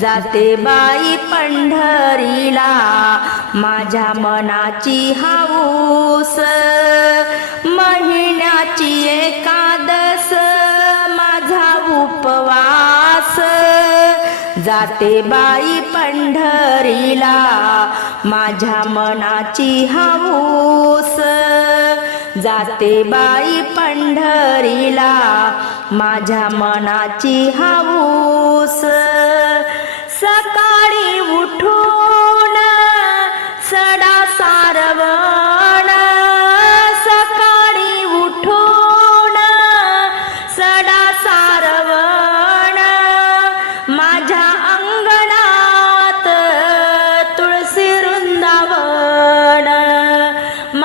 जाते बाई पंढरीला. माझ्या मनाची हाऊस महिन्याची एकादस माझा उपवास. जाते बाई पंढरीला माझ्या मनाची हाऊस. जाते बाई पंढरीला माझ्या मनाची हाऊस.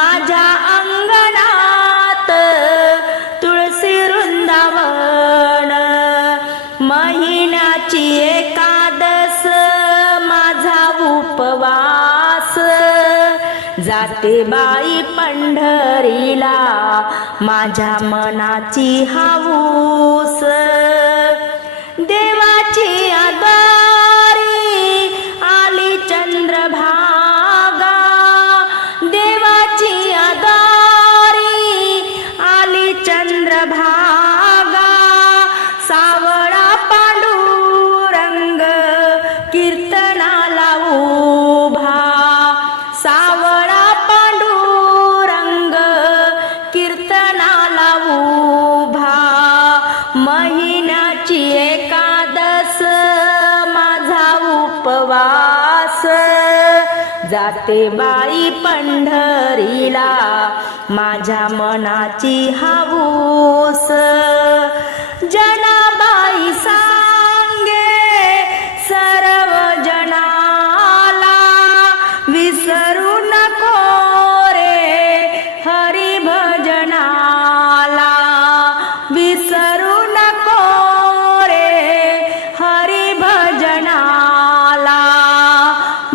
माझ्या अंगणात तुळशी वृंदावन. महिन्याची एकादस माझा उपवास. जाते बाई पंढरीला माझ्या मनाची हाऊस. महिन्याची एकादस माझा उपवास. जाते बाई पंढरीला माझ्या मनाची हाऊस. जना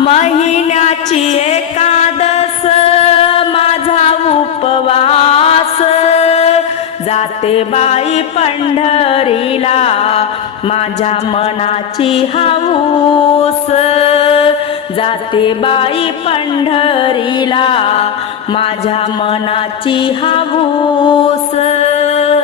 महिन्याची एकादस माझा उपवास. जाते बाई पंढरीला माझ्या मनाची हाऊस. जाते बाई पंढरीला माझ्या मनाची हाऊस.